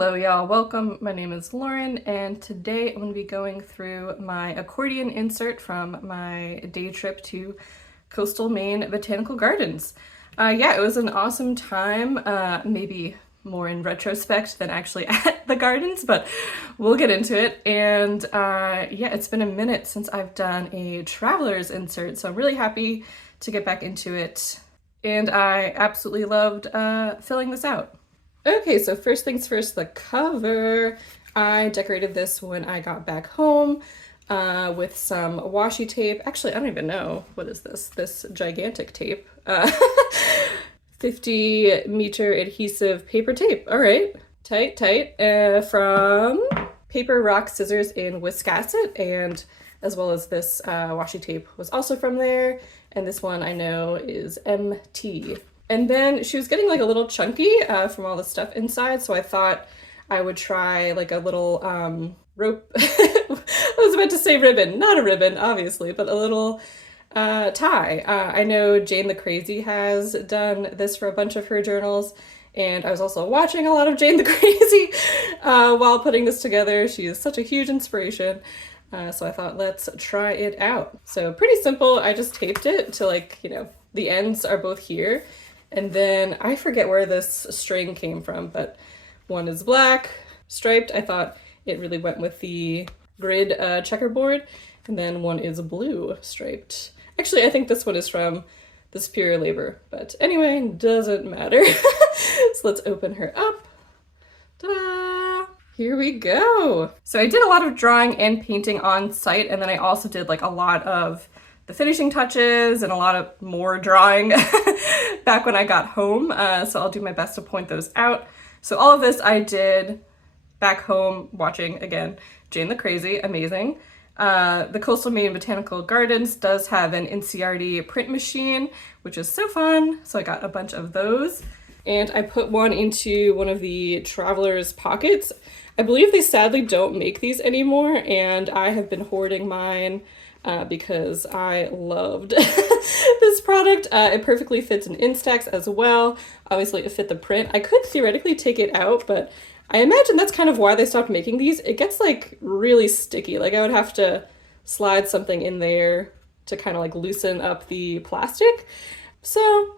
Hello y'all, welcome. My name is Lauren and today I'm going to be going through my accordion insert from my day trip to coastal Maine botanical gardens. Yeah, it was an awesome time, maybe more in retrospect than actually at the gardens, but we'll get into it. And yeah, it's been a minute since I've done a traveler's insert, so I'm really happy to get back into it. And I absolutely loved filling this out. Okay, so first things first, the cover. I decorated this when I got back home with some washi tape. Actually, I don't even know, what is this? This gigantic tape. 50-meter adhesive paper tape. All right, tight. From Paper, Rock, Scissors in Wiscasset, and as well as this washi tape was also from there. And this one I know is MT. And then she was getting like a little chunky from all the stuff inside, so I thought I would try like a little rope. I was about to say ribbon, not a ribbon, obviously, but a little tie. I know Jane the Crazy has done this for a bunch of her journals, and I was also watching a lot of Jane the Crazy while putting this together. She is such a huge inspiration. So I thought, let's try it out. So pretty simple. I just taped it to like, the ends are both here. And then I forget where this string came from, but one is black, striped. I thought it really went with the grid checkerboard. And then one is blue, striped. Actually, I think this one is from the Superior Labor, but anyway, doesn't matter. So let's open her up. Ta-da! Here we go. So I did a lot of drawing and painting on site, and then I also did like a lot of the finishing touches and a lot of more drawing back when I got home. So I'll do my best to point those out. So all of this I did back home watching, again, Jane the Crazy, amazing. The Coastal Maine Botanical Gardens does have an NCRD print machine, which is so fun. So I got a bunch of those. And I put one into one of the traveler's pockets. I believe they sadly don't make these anymore, and I have been hoarding mine because I loved this product. It perfectly fits in Instax as well. Obviously it fit the print. I could theoretically take it out, but I imagine that's kind of why they stopped making these. It gets like really sticky. Like I would have to slide something in there to kind of like loosen up the plastic. So,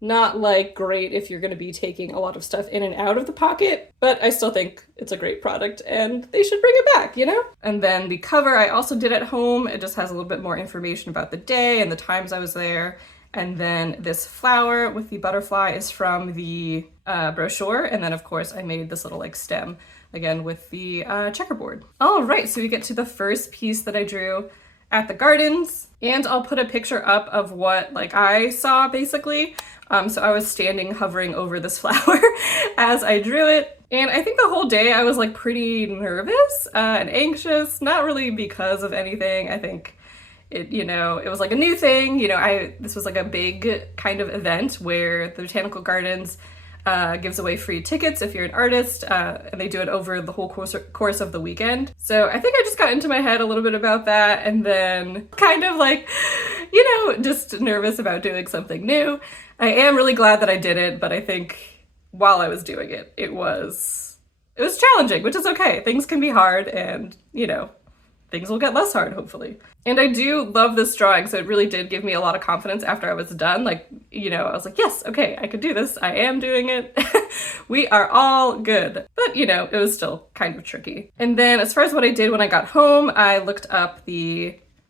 not like great if you're going to be taking a lot of stuff in and out of the pocket, but I still think it's a great product and they should bring it back, And then the cover I also did at home. It just has a little bit more information about the day and the times I was there. And then this flower with the butterfly is from the brochure. And then of course I made this little like stem again with the checkerboard. All right, so we get to the first piece that I drew at the gardens, and I'll put a picture up of what like I saw basically. So I was standing hovering over this flower as I drew it, and I think the whole day I was like pretty nervous and anxious, not really because of anything. I think it was like a new thing. This was like a big kind of event where the Botanical Gardens gives away free tickets if you're an artist, and they do it over the whole course of the weekend. So I think I just got into my head a little bit about that, and then kind of like, just nervous about doing something new. I am really glad that I did it, but I think while I was doing it, it was challenging, which is okay. Things can be hard, and things will get less hard, hopefully. And I do love this drawing, so it really did give me a lot of confidence after I was done. Like, I was like, yes, okay, I could do this. I am doing it. We are all good. But, it was still kind of tricky. And then as far as what I did when I got home, I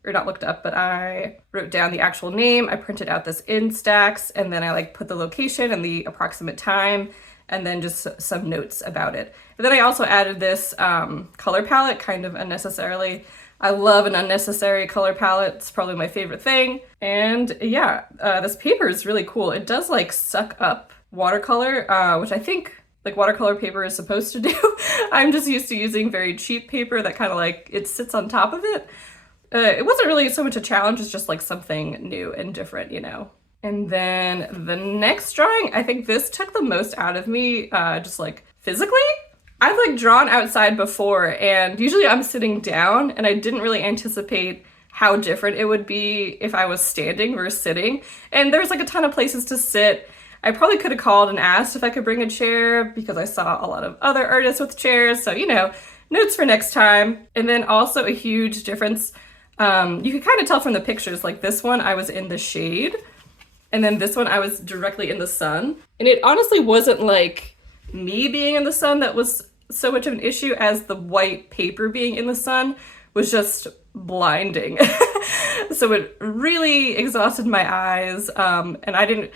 I wrote down the actual name. I printed out this Instax, and then I like put the location and the approximate time, and then just some notes about it. But then I also added this color palette kind of unnecessarily. I love an unnecessary color palette. It's probably my favorite thing. And yeah, this paper is really cool. It does like suck up watercolor, which I think like watercolor paper is supposed to do. I'm just used to using very cheap paper that kind of like it sits on top of it. It wasn't really so much a challenge, it's just like something new and different, And then the next drawing, I think this took the most out of me, just like physically. I've like drawn outside before, and usually I'm sitting down, and I didn't really anticipate how different it would be if I was standing versus sitting. And there's like a ton of places to sit. I probably could have called and asked if I could bring a chair because I saw a lot of other artists with chairs. So, you know, notes for next time. And then also a huge difference. You can kind of tell from the pictures, like this one, I was in the shade. And then this one, I was directly in the sun. And it honestly wasn't like me being in the sun that was so much of an issue as the white paper being in the sun was just blinding. So it really exhausted my eyes. And I kind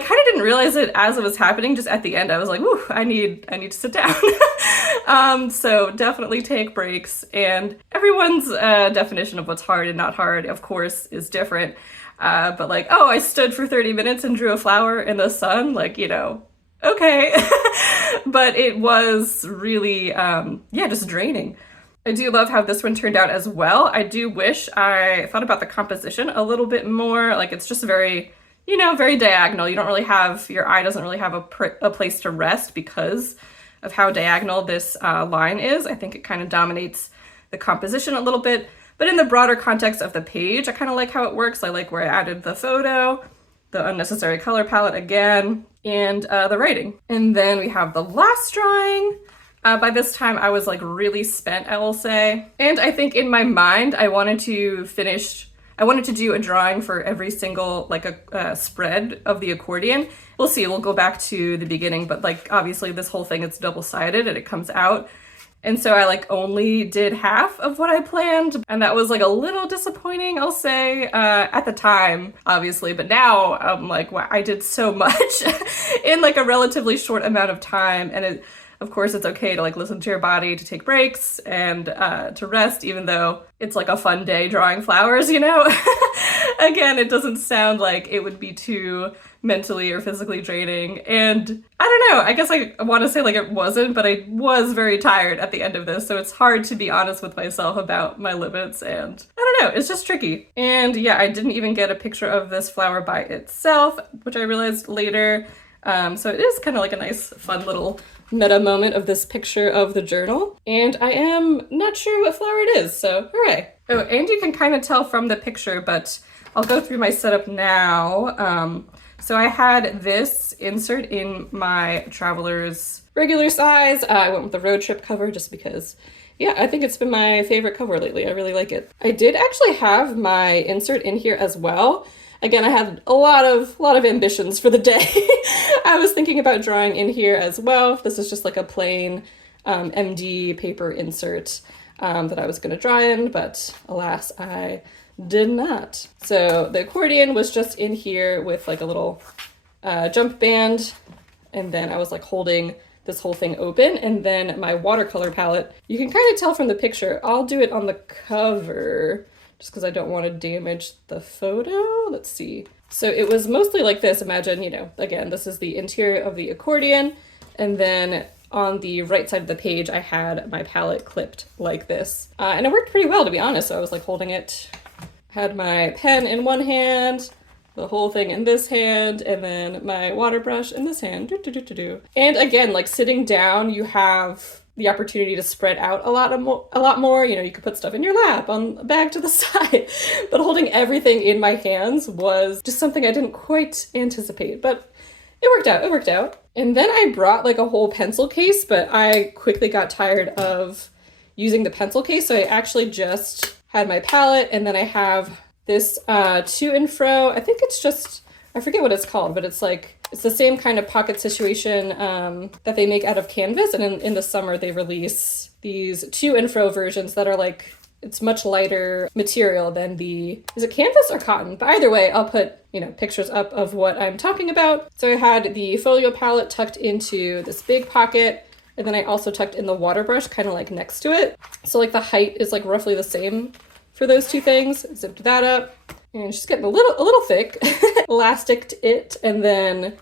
of didn't realize it as it was happening. Just at the end, I was like, "Whew, I need to sit down." So definitely take breaks. And everyone's definition of what's hard and not hard, of course, is different. But like, oh, I stood for 30 minutes and drew a flower in the sun, like, you know, okay. But it was really, just draining. I do love how this one turned out as well. I do wish I thought about the composition a little bit more. Like, it's just very, you know, very diagonal. You don't really have, your eye doesn't really have a place to rest because of how diagonal this line is. I think it kind of dominates the composition a little bit. But in the broader context of the page, I kind of like how it works. I like where I added the photo, the unnecessary color palette again, and the writing. And then we have the last drawing. By this time, I was like really spent, I will say. And I think in my mind, I wanted to do a drawing for every single, like a spread of the accordion. We'll see, we'll go back to the beginning, but like obviously this whole thing, it's double-sided and it comes out. And so I like only did half of what I planned. And that was like a little disappointing, I'll say, at the time, obviously. But now I'm like, wow, I did so much in like a relatively short amount of time. And of course, it's okay to like listen to your body, to take breaks and to rest, even though it's like a fun day drawing flowers, you know? Again, it doesn't sound like it would be too mentally or physically draining. And I don't know, I guess I want to say like it wasn't, but I was very tired at the end of this. So it's hard to be honest with myself about my limits, and I don't know, it's just tricky. And yeah, I didn't even get a picture of this flower by itself, which I realized later. So it is kind of like a nice, fun little meta moment of this picture of the journal. And I am not sure what flower it is, so hooray. Oh, and you can kind of tell from the picture, but I'll go through my setup now. So I had this insert in my Traveler's regular size. I went with the road trip cover just because, yeah, I think it's been my favorite cover lately. I really like it. I did actually have my insert in here as well. Again, I had a lot of ambitions for the day. I was thinking about drawing in here as well. This is just like a plain MD paper insert that I was going to draw in, but alas, I did not. So the accordion was just in here with like a little jump band, and then I was like holding this whole thing open, and then my watercolor palette, you can kind of tell from the picture. I'll do it on the cover just because I don't want to damage the photo. Let's see. So it was mostly like this. Imagine, you know, again, this is the interior of the accordion, and then on the right side of the page, I had my palette clipped like this. And it worked pretty well, to be honest. So I was like holding it, had my pen in one hand, the whole thing in this hand, and then my water brush in this hand. And again, like sitting down, you have the opportunity to spread out a lot more. You know, you could put stuff in your lap, on a bag to the side, but holding everything in my hands was just something I didn't quite anticipate, but it worked out. And then I brought like a whole pencil case, but I quickly got tired of using the pencil case, so I actually just had my palette, and then I have this to and fro. I think it's just, I forget what it's called, but it's like, it's the same kind of pocket situation that they make out of canvas. And in the summer, they release these to and fro versions that are like, it's much lighter material than is it canvas or cotton? But either way, I'll put, you know, pictures up of what I'm talking about. So I had the folio palette tucked into this big pocket, and then I also tucked in the water brush kind of like next to it. So like the height is like roughly the same for those two things. Zipped that up. And she's getting a little thick. Elasticed it, and then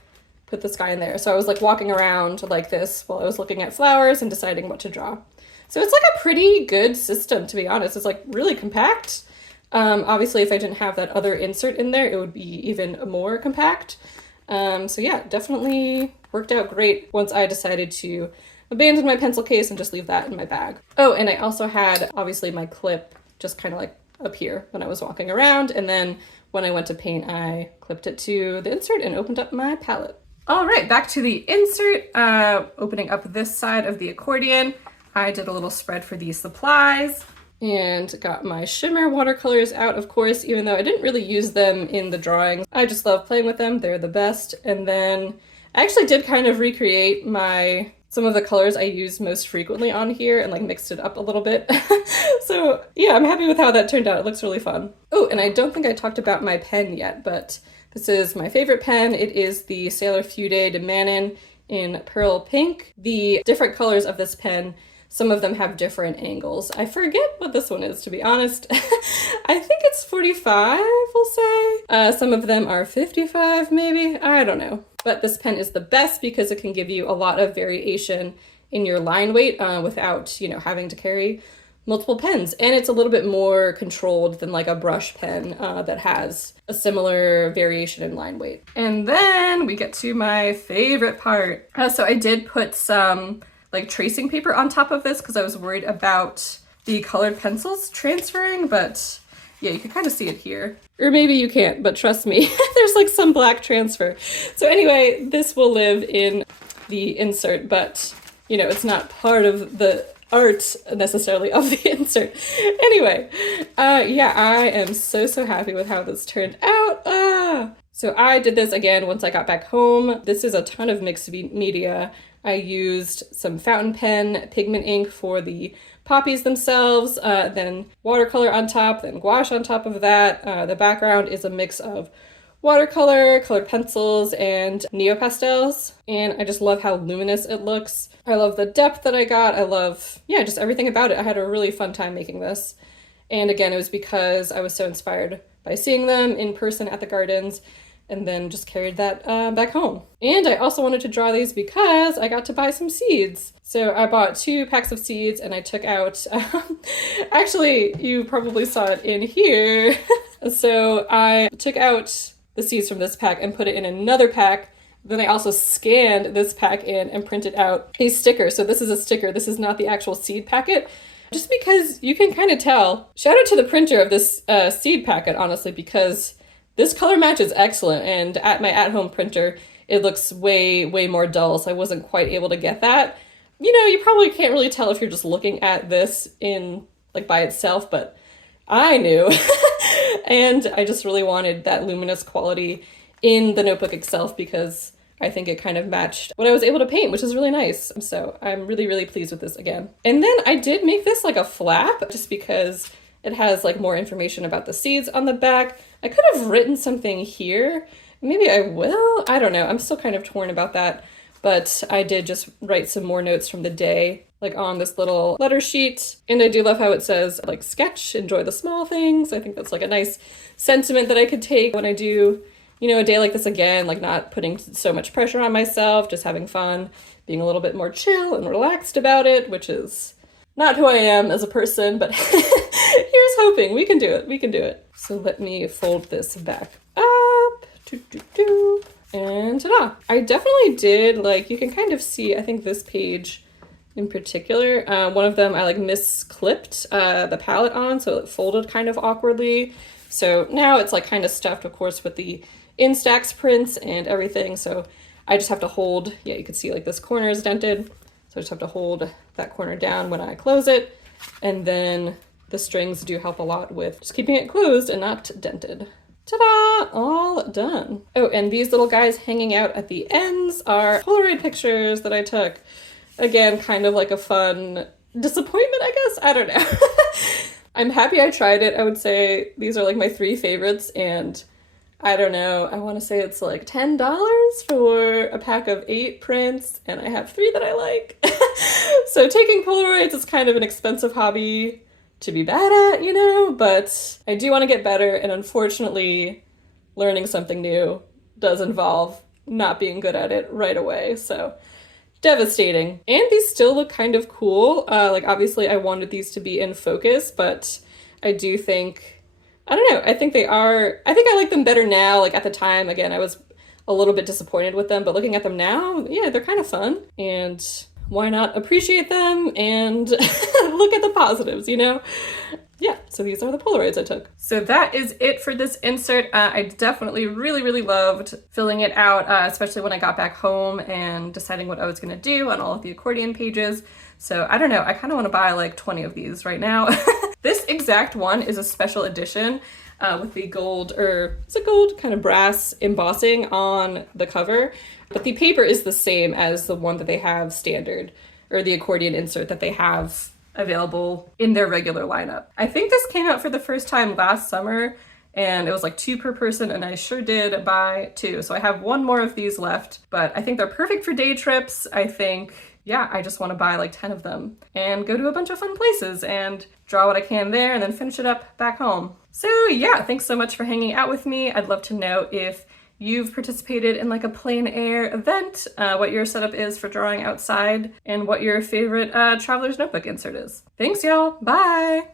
put this guy in there. So I was like walking around like this while I was looking at flowers and deciding what to draw. So it's like a pretty good system, to be honest. It's like really compact. Obviously, if I didn't have that other insert in there, it would be even more compact. So yeah, definitely worked out great once I decided to abandon my pencil case and just leave that in my bag. Oh, and I also had obviously my clip just kind of like up here when I was walking around, and then when I went to paint, I clipped it to the insert and opened up my palette. All right, back to the insert. Opening up this side of the accordion, I did a little spread for the supplies and got my shimmer watercolors out, of course, even though I didn't really use them in the drawings. I just love playing with them. They're the best. And then I actually did kind of recreate some of the colors I use most frequently on here and like mixed it up a little bit. So yeah, I'm happy with how that turned out. It looks really fun. Oh, and I don't think I talked about my pen yet, but this is my favorite pen. It is the Sailor Fude de Manin in Pearl Pink. The different colors of this pen, some of them have different angles. I forget what this one is, to be honest. I think it's 45, we'll say. Some of them are 55, maybe. I don't know. But this pen is the best because it can give you a lot of variation in your line weight without, having to carry multiple pens. And it's a little bit more controlled than like a brush pen that has a similar variation in line weight. And then we get to my favorite part. So I did put some like tracing paper on top of this because I was worried about the colored pencils transferring, but yeah, you can kind of see it here. Or maybe you can't, but trust me, there's like some black transfer. So anyway, this will live in the insert, but it's not part of the art necessarily of the insert. Anyway, yeah, I am so happy with how this turned out. So I did this again once I got back home. This is a ton of mixed media. I used some fountain pen pigment ink for the poppies themselves, then watercolor on top, then gouache on top of that. The background is a mix of watercolor, colored pencils, and neopastels. And I just love how luminous it looks. I love the depth that I got. I love, just everything about it. I had a really fun time making this. And again, it was because I was so inspired by seeing them in person at the gardens, and then just carried that back home. And I also wanted to draw these because I got to buy some seeds. So I bought 2 packs of seeds and I took out, actually, you probably saw it in here. So I took out the seeds from this pack and put it in another pack. Then I also scanned this pack in and printed out a sticker. So this is a sticker. This is not the actual seed packet. Just because you can kind of tell. Shout out to the printer of this seed packet, honestly, because this color match is excellent, and at my at-home printer, it looks way more dull, so I wasn't quite able to get that. You probably can't really tell if you're just looking at this in, like, by itself, but I knew. And I just really wanted that luminous quality in the notebook itself because I think it kind of matched what I was able to paint, which is really nice. So I'm really pleased with this again. And then I did make this like a flap just because it has like more information about the seeds on the back. I could have written something here. Maybe I will. I don't know. I'm still kind of torn about that. But I did just write some more notes from the day, like on this little letter sheet. And I do love how it says, like, sketch, enjoy the small things. I think that's like a nice sentiment that I could take when I do, a day like this again, like not putting so much pressure on myself, just having fun, being a little bit more chill and relaxed about it, which is not who I am as a person, but here's hoping. We can do it. We can do it. So let me fold this back up. And ta-da! I definitely did, like, you can kind of see, I think this page in particular, one of them I like misclipped the palette on, so it folded kind of awkwardly. So now it's like kind of stuffed, of course, with the Instax prints and everything. So I just have to hold, you can see like this corner is dented. So I just have to hold that corner down when I close it. And then the strings do help a lot with just keeping it closed and not dented. Ta-da! All done. Oh, and these little guys hanging out at the ends are Polaroid pictures that I took. Again, kind of like a fun disappointment, I guess? I don't know. I'm happy I tried it. I would say these are like my 3 favorites, and I don't know, I want to say it's like $10 for a pack of 8 prints, and I have 3 that I like. So taking Polaroids is kind of an expensive hobby to be bad at, but I do want to get better, and unfortunately, learning something new does involve not being good at it right away, so devastating. And these still look kind of cool. Like, obviously I wanted these to be in focus, but I do think, I don't know, I think I like them better now. Like, at the time, again, I was a little bit disappointed with them, but looking at them now, yeah, they're kind of fun. And why not appreciate them and look at the positives, yeah, so these are the Polaroids I took. So that is it for this insert. I definitely really loved filling it out, especially when I got back home and deciding what I was gonna do on all of the accordion pages. So I don't know, I kind of want to buy like 20 of these right now. This exact one is a special edition with the gold, or it's a gold kind of brass embossing on the cover, but the paper is the same as the one that they have standard, or the accordion insert that they have available in their regular lineup. I think this came out for the first time last summer, and it was like 2 per person, and I sure did buy 2. So I have 1 more of these left, but I think they're perfect for day trips. I think, yeah, I just want to buy like 10 of them and go to a bunch of fun places and draw what I can there and then finish it up back home. So yeah, thanks so much for hanging out with me. I'd love to know if you've participated in like a plein air event, what your setup is for drawing outside, and what your favorite traveler's notebook insert is. Thanks, y'all. Bye.